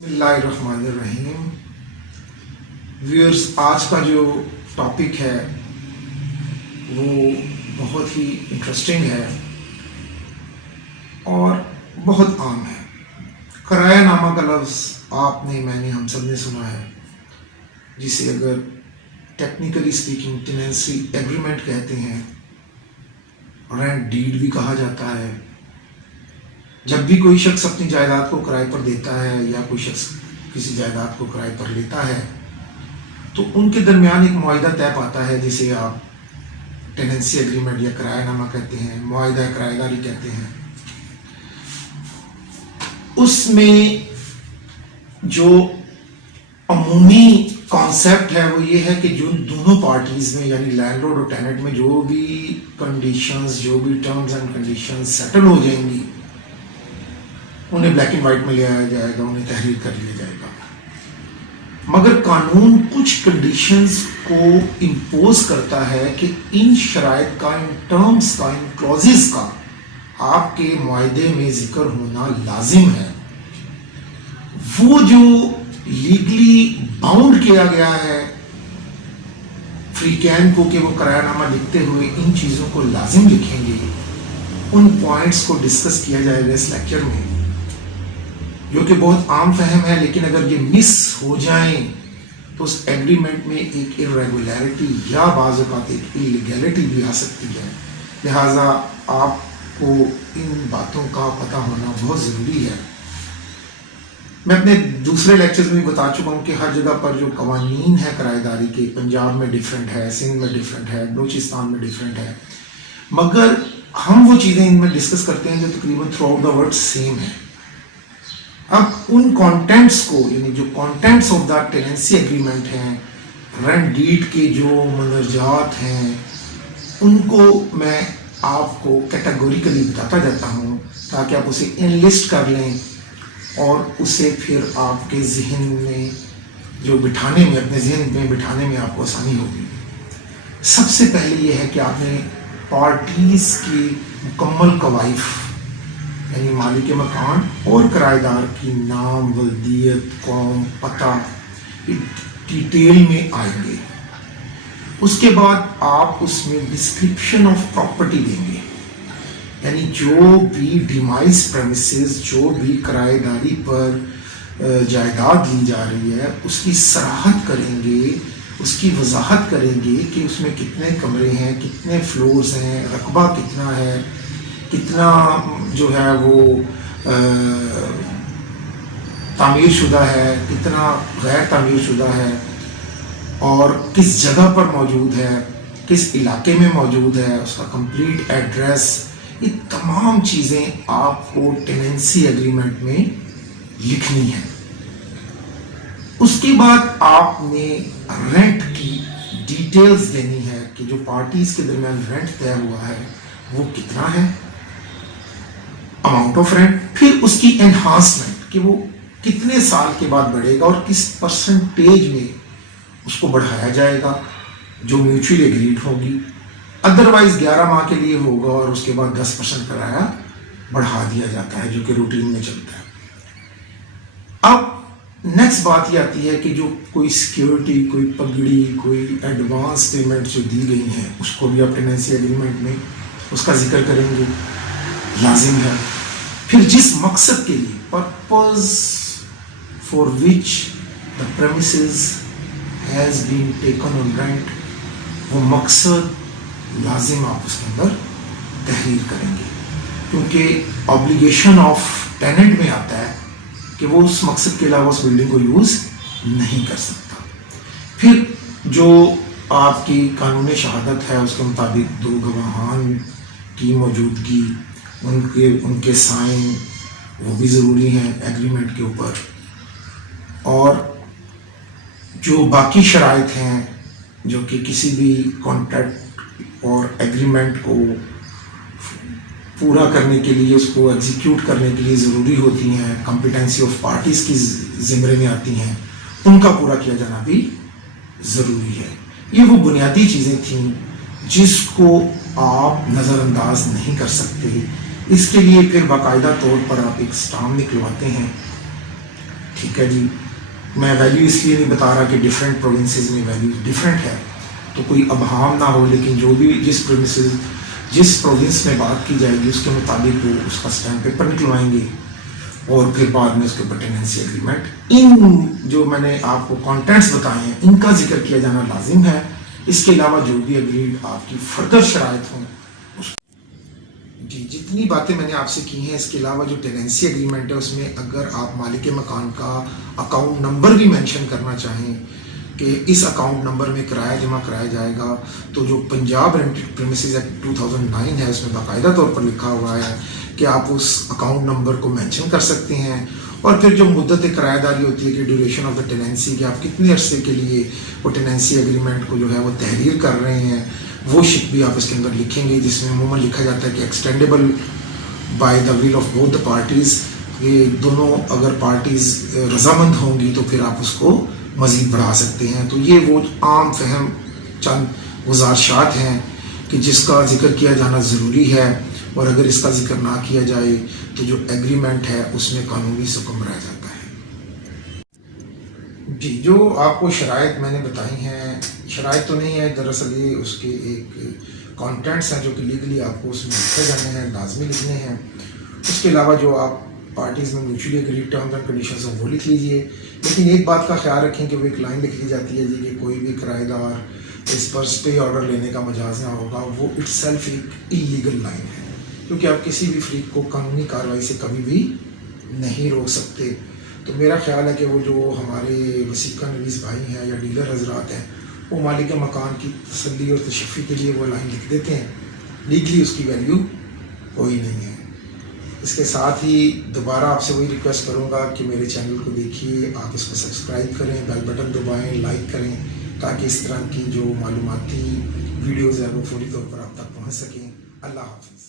بسم اللہ الرحمن الرحیم. ویورز، آج کا جو ٹاپک ہے وہ بہت ہی انٹرسٹنگ ہے اور بہت عام ہے. کرایہ نامہ کا لفظ آپ نے، میں نے، ہم سب نے سنا ہے، جسے اگر ٹیکنیکلی اسپیکنگ ٹیننسی ایگریمنٹ کہتے ہیں. رینٹ ڈیڈ بھی کہا جاتا ہے. جب بھی کوئی شخص اپنی جائیداد کو کرائے پر دیتا ہے یا کوئی شخص کسی جائیداد کو کرائے پر لیتا ہے تو ان کے درمیان ایک معاہدہ طے پاتا ہے جسے آپ ٹیننسی ایگریمنٹ یا کرایہ نامہ کہتے ہیں، معاہدہ کرایہ داری کہتے ہیں. اس میں جو عمومی کانسیپٹ ہے وہ یہ ہے کہ جو دونوں پارٹیز میں یعنی لینڈ لارڈ اور ٹیننٹ میں جو بھی کنڈیشنز، جو بھی ٹرمز اینڈ کنڈیشنز سیٹل ہو جائیں گی انہیں بلیک اینڈ وائٹ میں لے آیا جائے گا، انہیں تحریر کر لیا جائے گا. مگر قانون کچھ کنڈیشنز کو امپوز کرتا ہے کہ ان شرائط کا، ان ٹرمز کا، ان کلوزز کا آپ کے معاہدے میں ذکر ہونا لازم ہے. وہ جو لیگلی باؤنڈ کیا گیا ہے فری کین کو کہ وہ کرایہ نامہ لکھتے ہوئے ان چیزوں کو لازم لکھیں گے، ان پوائنٹس کو ڈسکس کیا جائے گا اس لیکچر میں، جو کہ بہت عام فہم ہے. لیکن اگر یہ مس ہو جائیں تو اس ایگریمنٹ میں ایک irregularity یا بعض اوقات ایک illegality بھی آ سکتی ہے. لہٰذا آپ کو ان باتوں کا پتہ ہونا بہت ضروری ہے. میں اپنے دوسرے لیکچرز میں بتا چکا ہوں کہ ہر جگہ پر جو قوانین ہیں کرایہ داری کے، پنجاب میں ڈیفرنٹ ہے، سندھ میں ڈیفرنٹ ہے، بلوچستان میں ڈیفرنٹ ہے، مگر ہم وہ چیزیں ان میں ڈسکس کرتے ہیں جو تقریباً through out the world same ہیں. اب ان کانٹینٹس کو، یعنی جو contents of the Tennessee agreement ہیں، رینٹ ڈیڈ کے جو مندرجات ہیں، ان کو میں آپ کو کیٹیگوریکلی بتاتا جاتا ہوں تاکہ آپ اسے انلسٹ کر لیں اور اسے پھر آپ کے ذہن میں جو بٹھانے میں، اپنے ذہن میں بٹھانے میں آپ کو آسانی ہوگی. سب سے پہلے یہ ہے کہ آپ نے پارٹیز کی مکمل کوائف یعنی مالک مکان اور کرایہ دار کی نام، ولدیت، قوم، پتہ ڈیٹیل میں آئیں گے. اس کے بعد آپ اس میں ڈسکرپشن آف پراپرٹی دیں گے، یعنی جو بھی ڈیمائز پریمیسز، جو بھی کرایہ داری پر جائیداد لی جا رہی ہے اس کی صراحت کریں گے، اس کی وضاحت کریں گے کہ اس میں کتنے کمرے ہیں، کتنے فلورز ہیں، رقبہ کتنا ہے، کتنا جو ہے وہ تعمیر شدہ ہے، کتنا غیر تعمیر شدہ ہے، اور کس جگہ پر موجود ہے، کس علاقے میں موجود ہے، اس کا کمپلیٹ ایڈریس. یہ تمام چیزیں آپ کو ٹیننسی ایگریمنٹ میں لکھنی ہیں. اس کے بعد آپ نے رینٹ کی ڈیٹیلز دینی ہے کہ جو پارٹیز کے درمیان رینٹ طے ہوا ہے وہ کتنا ہے، اماؤنٹ آف رینٹ، پھر اس کی انہانسمنٹ کہ وہ کتنے سال کے بعد بڑھے گا اور کس پرسنٹیج میں اس کو بڑھایا جائے گا جو میوچولی ایگریڈ ہوگی. ادروائز 11 ماہ کے لیے ہوگا اور اس کے بعد 10% کرایہ بڑھا دیا جاتا ہے جو کہ روٹین میں چلتا ہے. اب نیکسٹ بات یہ آتی ہے کہ جو کوئی سیکیورٹی، کوئی پگڑی، کوئی ایڈوانس پیمنٹ جو دی گئی ہیں اس کو بھی آپ ٹیننسی ایگریمنٹ میں اس کا ذکر کریں گے، لازم ہے. پھر جس مقصد کے لیے، purpose for which the premises has been taken on rent, وہ مقصد لازم آپ اس کے اندر تحریر کریں گے، کیونکہ آبلیگیشن آف ٹیننٹ میں آتا ہے کہ وہ اس مقصد کے علاوہ اس بلڈنگ کو یوز نہیں کر سکتا. پھر جو آپ کی قانون شہادت ہے اس کے مطابق 2 گواہان کی موجودگی، ان کے سائن وہ بھی ضروری ہیں ایگریمنٹ کے اوپر. اور جو باقی شرائط ہیں جو کہ کسی بھی کانٹریکٹ اور ایگریمنٹ کو پورا کرنے کے لیے، اس کو ایگزیکیوٹ کرنے کے لیے ضروری ہوتی ہیں، کمپیٹنسی آف پارٹیز کی زمرے میں آتی ہیں، ان کا پورا کیا جانا بھی ضروری ہے. یہ وہ بنیادی چیزیں تھیں جس کو آپ نظر انداز نہیں کر سکتے. اس کے لیے پھر باقاعدہ طور پر آپ ایک اسٹامپ نکلواتے ہیں ٹھیک ہے جی. میں ویلیو اس لیے نہیں بتا رہا کہ ڈفرینٹ پروونسز میں ویلیو ڈفرینٹ ہے تو کوئی ابہام نہ ہو, لیکن جو بھی جس پروونس میں بات کی جائے گی اس کے مطابق وہ اس کا اسٹیمپ پیپر نکلوائیں گے اور پھر بعد میں اس کے اوپر ٹیننسی ایگریمنٹ. ان جو میں نے آپ کو کانٹینٹس بتائے ہیں ان کا ذکر کیا جانا لازم ہے. اس کے علاوہ جو بھی اگریڈ آپ کی فردر شرائط ہوں جی جتنی باتیں میں نے آپ سے کی ہیں, اس کے علاوہ جو ٹیننسی ایگریمنٹ ہے اس میں اگر آپ مالک مکان کا اکاؤنٹ نمبر بھی مینشن کرنا چاہیں کہ اس اکاؤنٹ نمبر میں کرایہ جمع کرایا جائے گا, تو جو پنجاب رینٹڈ پریمیسز ایکٹ 2009 ہے اس میں باقاعدہ طور پر لکھا ہوا ہے کہ آپ اس اکاؤنٹ نمبر کو مینشن کر سکتے ہیں. اور پھر جو مدت کرایہ داری ہوتی ہے کہ ڈیوریشن آف دا ٹیننسی, کہ آپ کتنے عرصے کے لیے وہ ٹیننسی ایگریمنٹ کو جو ہے وہ تحریر کر رہے ہیں, وہ شک بھی آپ اس کے اندر لکھیں گے, جس میں عموماً لکھا جاتا ہے کہ extensible by the will of both the parties. یہ دونوں اگر پارٹیز رضامند ہوں گی تو پھر آپ اس کو مزید بڑھا سکتے ہیں. تو یہ وہ عام فہم چند گزارشات ہیں کہ جس کا ذکر کیا جانا ضروری ہے, اور اگر اس کا ذکر نہ کیا جائے تو جو ایگریمنٹ ہے اس میں قانونی سکم رہ جاتا ہے. جی جو آپ کو شرائط میں نے بتائی ہیں, شرائط تو نہیں ہے دراصل, یہ اس کے ایک کانٹینٹس ہیں جو کہ لیگلی آپ کو اس میں لکھے جانے ہیں, لازمی لکھنے ہیں. اس کے علاوہ جو آپ پارٹیز میں mutually agreed terms and conditions ہیں وہ لکھ لیجئے. لیکن ایک بات کا خیال رکھیں کہ وہ ایک لائن لکھ لی جاتی ہے جی کہ کوئی بھی کرایہ دار اس پر اسٹے آرڈر لینے کا مجاز نہ ہوگا. وہ اٹ سیلف ایک ایلیگل لائن ہے, کیونکہ آپ کسی بھی فریق کو قانونی کارروائی سے کبھی بھی نہیں روک سکتے. تو میرا خیال ہے کہ وہ جو ہمارے وسیقہ نویس بھائی ہیں یا ڈیلر حضرات ہیں وہ مالک مکان کی تسلی اور تشفی کے لیے وہ لائن لکھ دیتے ہیں, لیگلی اس کی ویلیو کوئی نہیں ہے. اس کے ساتھ ہی دوبارہ آپ سے وہی ریکویسٹ کروں گا کہ میرے چینل کو دیکھیے, آپ اس کو سبسکرائب کریں, بیل بٹن دبائیں, لائک کریں, تاکہ اس طرح کی جو معلوماتی ویڈیوز ہیں وہ فوری طور پر آپ تک پہنچ سکیں. اللہ حافظ.